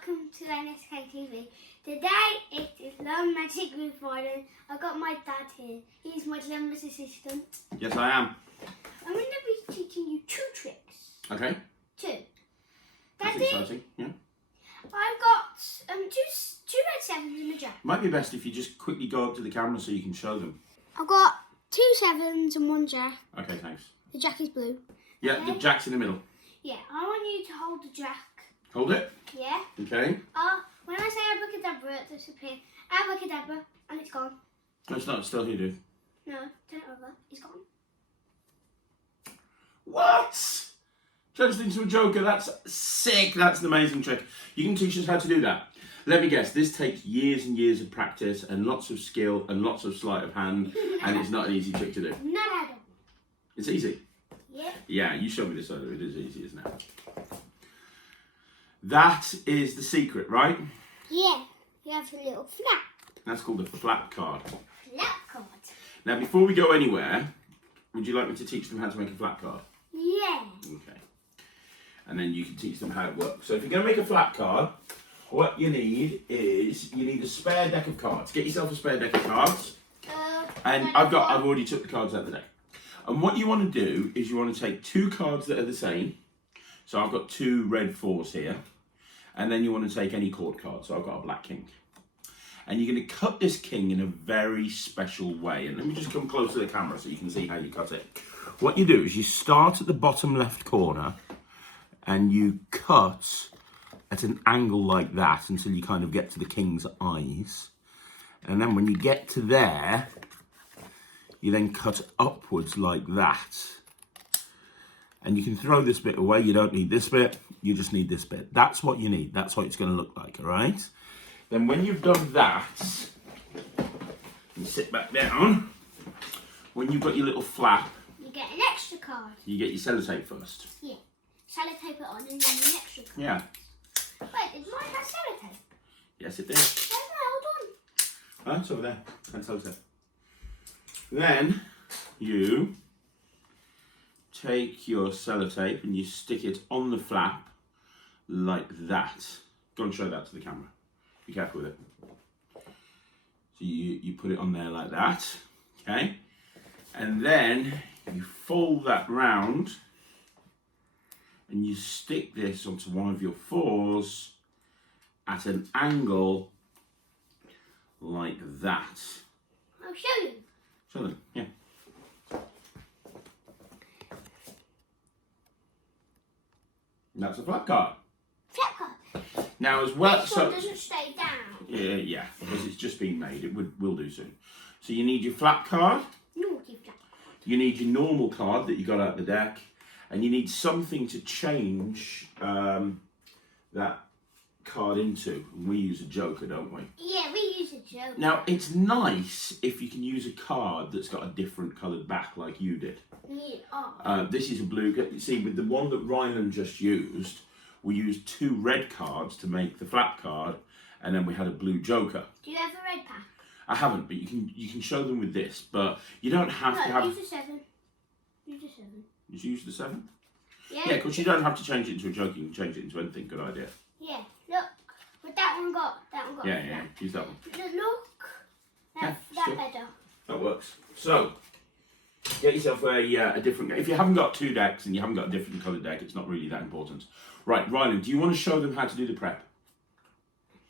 welcome to NSK TV. Today it is Love Magic with Ryland. I've got my dad here. He's my youngest assistant. Yes, I am. I'm going to be teaching you 2 tricks. Okay. 2. That's Daddy, exciting. Yeah. I've got two red sevens and a jack. Might be best if you just quickly go up to the camera so you can show them. I've got 2 sevens and 1 jack. Okay, thanks. The jack is blue. Yeah, Okay. the jack's in the middle. Yeah, I want you to hold the jack. Hold it. Yeah. Okay. When I say abracadabra, it disappears. Abracadabra, and it's gone. No, it's not. It's still here, dude. No, turn it over. It's gone. What? Turns into a joker. That's sick. That's an amazing trick. You can teach us how to do that. Let me guess. This takes years and years of practice and lots of skill and lots of sleight of hand, and it's not an easy trick to do. Not at all. It's easy. Yeah. Yeah, you showed me this earlier. It is easy, isn't it? That is the secret, right? Yeah. You have a little flap. That's called a flap card. Flap card. Now, before we go anywhere, would you like me to teach them how to make a flap card? Yeah. Okay. And then you can teach them how it works. So if you're going to make a flap card, what you need is a spare deck of cards. Get yourself a spare deck of cards. And I've already took the cards out of the deck. And what you want to do is you want to take 2 cards that are the same. So I've got 2 red 4s here. And then you want to take any court card. So I've got a black king. And you're going to cut this king in a very special way. And let me just come close to the camera so you can see how you cut it. What you do is you start at the bottom left corner and you cut at an angle like that until you kind of get to the king's eyes. And then when you get to there, you then cut upwards like that. And you can throw this bit away. You don't need this bit. You just need this bit. That's what you need. That's what it's going to look like, all right? Then when you've done that, you sit back down. When you've got your little flap, You get an extra card. you get your sellotape first. Yeah. Sellotape it on and then the extra card. Yeah. Wait, did mine have sellotape? Yes, it did. No, hold on. Oh, it's over there. And sellotape. Then you take your sellotape and you stick it on the flap like that. Go and show that to the camera. Be careful with it. So you put it on there like that, okay? And then you fold that round and you stick this onto one of your 4s at an angle like that. I'll show you. Show them, yeah. And that's a flap card. Flap card. Now as well, This one doesn't stay down. yeah, because it's just been made. It will do soon. So you need your flap card. Naughty flap. You need your normal card that you got out the deck, and you need something to change that card into. And we use a joker, don't we? Yeah, we use a joker. Now it's nice if you can use a card that's got a different coloured back, like you did. Yeah. This is a blue. You see, with the one that Ryland just used, we used 2 red cards to make the flap card, and then we had a blue joker. Do you have a red pack? I haven't, but you can show them with this. But you don't have to have. Use a 7. Use a 7. Just use the 7. Yeah. Yeah, because you don't have to change it into a joker. You can change it into anything. Good idea. Yeah. Look. But that one got. Yeah. Use that one. Look. Yeah, That still. better. That works. So get yourself a different. If you haven't got 2 decks and you haven't got a different coloured deck, it's not really that important. Right, Ryland, do you want to show them how to do the prep?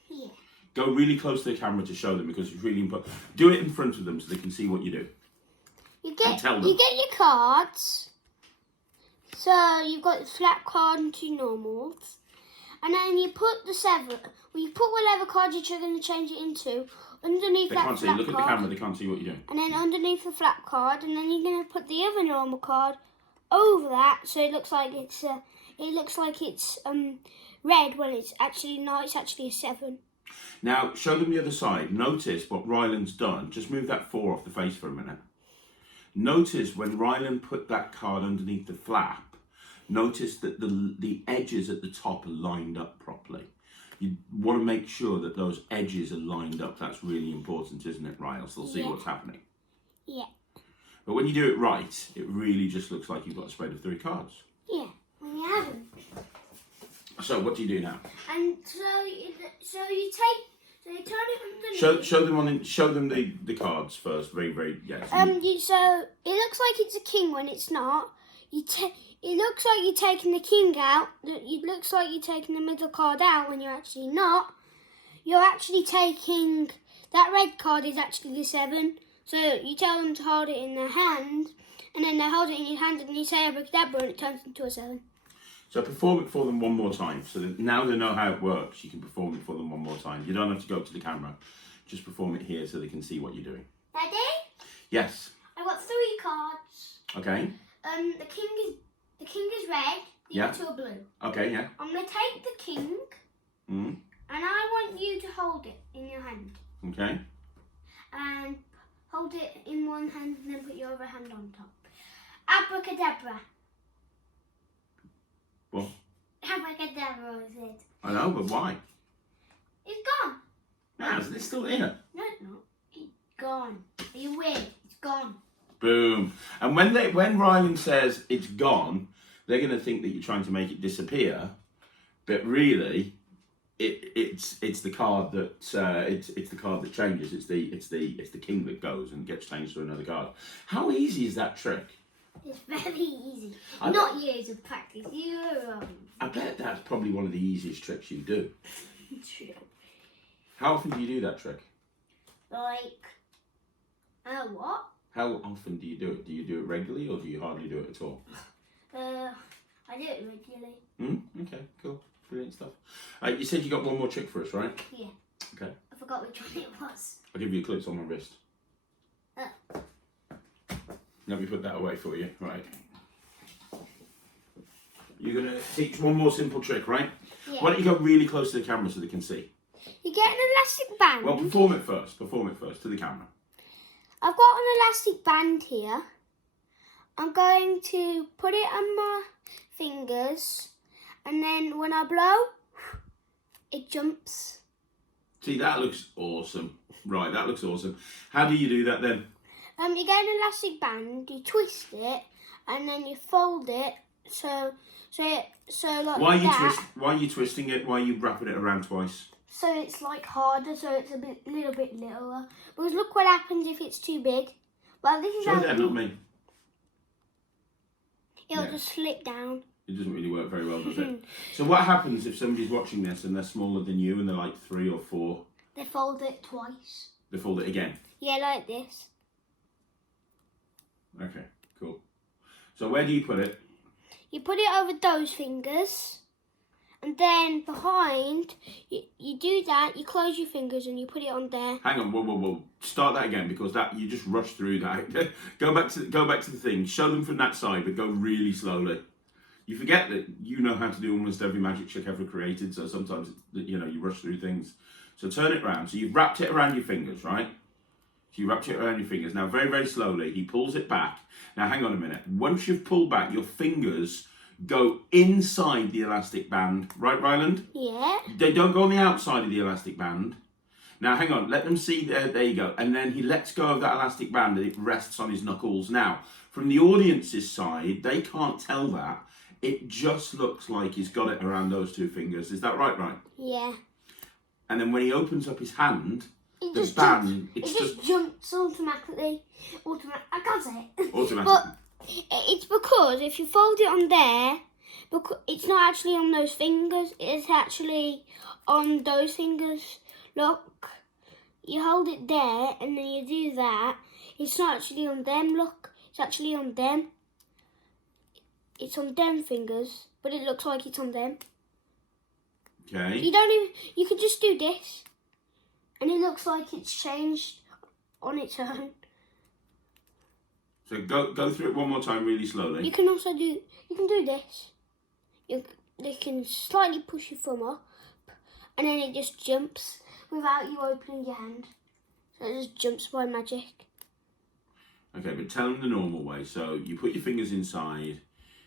Yeah. Go really close to the camera to show them because it's really important. Do it in front of them so they can see what you do. You tell them. get your cards. So you've got the flap card and 2 normals. And then you put the 7. Well, you put whatever card you're going to change it into underneath They that can't see. flap Look at the card. camera. They can't see what you're doing. And then underneath the flap card, and then you're going to put the other normal card over that, so it looks like it's red when it's actually not. It's actually a 7. Now show them the other side. Notice what Ryland's done. Just move that 4 off the face for a minute. Notice when Ryland put that card underneath the flap. Notice that the edges at the top are lined up properly. You want to make sure that those edges are lined up. That's really important, isn't it, Ryan? Else they'll see what's happening. Yeah. But when you do it right, it really just looks like you've got a spread of 3 cards. Yeah. When you haven't. So what do you do now? And so you turn it underneath. Show them the cards first. Very yes. So it looks like it's a king when it's not. It looks like you're taking the king out. It looks like you're taking the middle card out when you're actually not. You're actually taking that red card is actually the 7. So you tell them to hold it in their hand, and then they hold it in your hand, and you say abracadabra, and it turns into a 7. So perform it for them one more time. So that now they know how it works. You can perform it for them one more time. You don't have to go to the camera. Just perform it here so they can see what you're doing. Ready? Yes. I've got 3 cards. Okay. The king is red. The other 2 are blue. Okay. Yeah. I'm gonna take the king. Mm. And I want you to hold it in your hand. Okay. And hold it in one hand and then put your other hand on top. Abracadabra. What? Abracadabra is it. I know, but why? It's gone. No, it's still here. No, it's not. It's gone. You win. It's gone. Boom. And when Ryland says it's gone, they're going to think that you're trying to make it disappear, but really, it's the card that it's the card that changes. It's the king that goes and gets changed to another card. How easy is that trick? It's very easy. Not years of practice. I bet that's probably one of the easiest tricks you do. True. How often do you do that trick? Like, what? How often do you do it? Do you do it regularly or do you hardly do it at all? I do it regularly. Okay, cool. Brilliant stuff. You said you got one more trick for us, right? Yeah. Okay. I forgot which one it was. I'll give you a clip on my wrist. Let me put that away for you. Right. You're going to teach one more simple trick, right? Yeah. Why don't you go really close to the camera so they can see? You get an elastic band. Well, perform it first. Perform it first to the camera. I've got an elastic band here. I'm going to put it on my fingers, and then when I blow, it jumps. See, that looks awesome. Right, that looks awesome. How do you do that then? You get an elastic band, you twist it, and then you fold it so like Why are you that. twisting it? Why are you wrapping it around twice? So it's like harder, so it's a little bit littler. Because look what happens if it's too big. Well, this is Show them, not me. It'll just slip down. It doesn't really work very well, does it? So what happens if somebody's watching this and they're smaller than you and they're like 3 or 4? They fold it twice. They fold it again? Yeah, like this. Okay, cool. So where do you put it? You put it over those fingers, and then behind, you do that, you close your fingers and you put it on there. Hang on, whoa. Start that again because that you just rushed through that. Go back to the thing. Show them from that side, but go really slowly. You forget that you know how to do almost every magic trick ever created, so sometimes you rush through things. So turn it around. So you've wrapped it around your fingers, right? So you wrapped it around your fingers. Now, very, very slowly, he pulls it back. Now, hang on a minute. Once you've pulled back, your fingers go inside the elastic band. Right, Ryland? Yeah. They don't go on the outside of the elastic band. Now, hang on. Let them see. There you go. And then he lets go of that elastic band and it rests on his knuckles. Now, from the audience's side, they can't tell that. It just looks like he's got it around those 2 fingers. Is that right, Ryan? Yeah. And then when he opens up his hand, It the just band... just jumps automatically. I can't say it. Automatically. But it's because if you fold it on there, it's not actually on those fingers. It's actually on those fingers. Look, you hold it there and then you do that. It's not actually on them. Look, it's actually on them. It's on them fingers, but it looks like it's on them. Okay. You could just do this, and it looks like it's changed on its own. So go through it one more time really slowly. You can do this. You can slightly push your thumb up, and then it just jumps without you opening your hand. So it just jumps by magic. Okay, but tell them the normal way. So you put your fingers inside,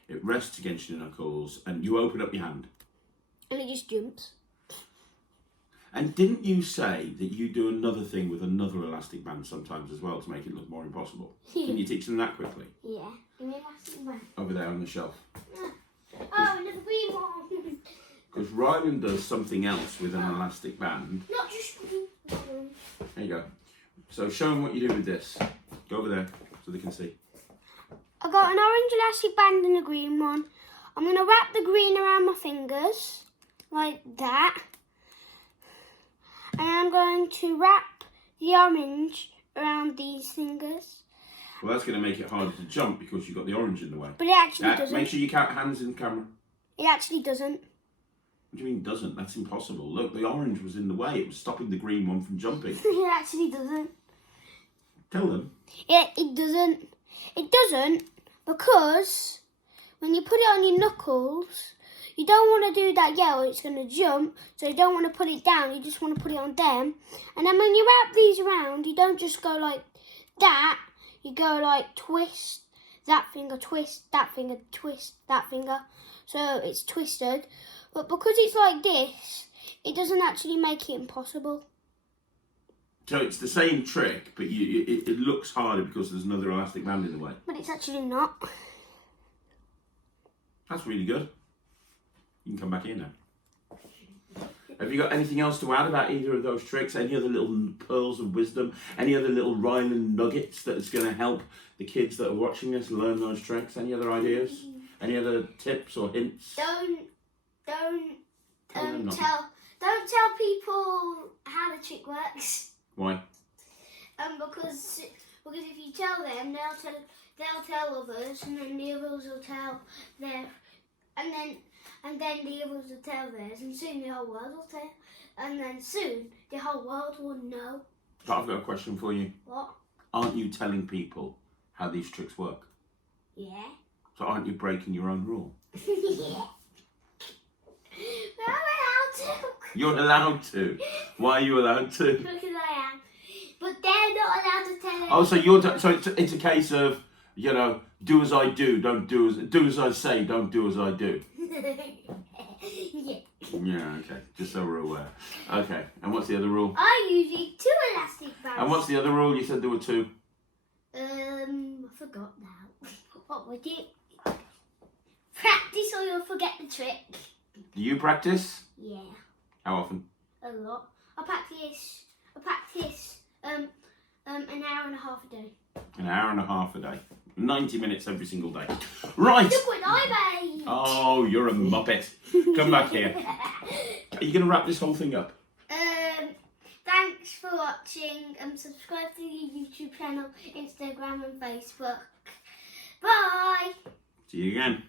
it rests against your knuckles, and you open up your hand. And it just jumps. And didn't you say that you do another thing with another elastic band sometimes as well to make it look more impossible? Can you teach them that quickly? Yeah. Give me elastic band. Over there on the shelf. Oh, another green one. Because Ryland does something else with an elastic band. Not just. There you go. So show them what you do with this. Go over there so they can see. I got an orange elastic band and a green one. I'm going to wrap the green around my fingers, like that. And I'm going to wrap the orange around these fingers. Well, that's going to make it harder to jump because you've got the orange in the way. But it actually doesn't. Make sure you count hands in the camera. It actually doesn't. What do you mean doesn't? That's impossible. Look, the orange was in the way. It was stopping the green one from jumping. It actually doesn't. Tell them. It doesn't. It doesn't because when you put it on your knuckles, you don't want to do that yet or it's going to jump. So you don't want to put it down. You just want to put it on them. And then when you wrap these around, you don't just go like that. You go like twist, that finger, twist, that finger, twist, that finger. So it's twisted. But because it's like this, it doesn't actually make it impossible. So it's the same trick, but it looks harder because there's another elastic band in the way. But it's actually not. That's really good. You can come back in now. Have you got anything else to add about either of those tricks? Any other little pearls of wisdom? Any other little Ryland nuggets that is going to help the kids that are watching this learn those tricks? Any other ideas? Any other tips or hints? Don't tell people how the trick works. Why? Because if you tell them, they'll tell others, and then the others will tell their, and then the others will tell theirs, and soon the whole world will tell, and then soon the whole world will know. But I've got a question for you. What? Aren't you telling people how these tricks work? Yeah. So aren't you breaking your own rule? Yeah. But I'm allowed to. You're allowed to. Why are you allowed to? Because I am. But they're not allowed to tell. Oh, so it's a case of, you know, do as I do, do as I say, don't do as I do. Yeah. Yeah, okay. Just so we're aware. Okay. And what's the other rule? I usually 2 elastic bands. And what's the other rule? You said there were 2. I forgot now. What would it? Practice or you'll forget the trick. Do you practice? Yeah. How often? A lot. I practice an hour and a half a day. An hour and a half a day. 90 minutes every single day. Right. Look what I made. Oh, you're a muppet. Come back here. Are you going to wrap this whole thing up? Thanks for watching. Subscribe to the YouTube channel, Instagram and Facebook. Bye. See you again.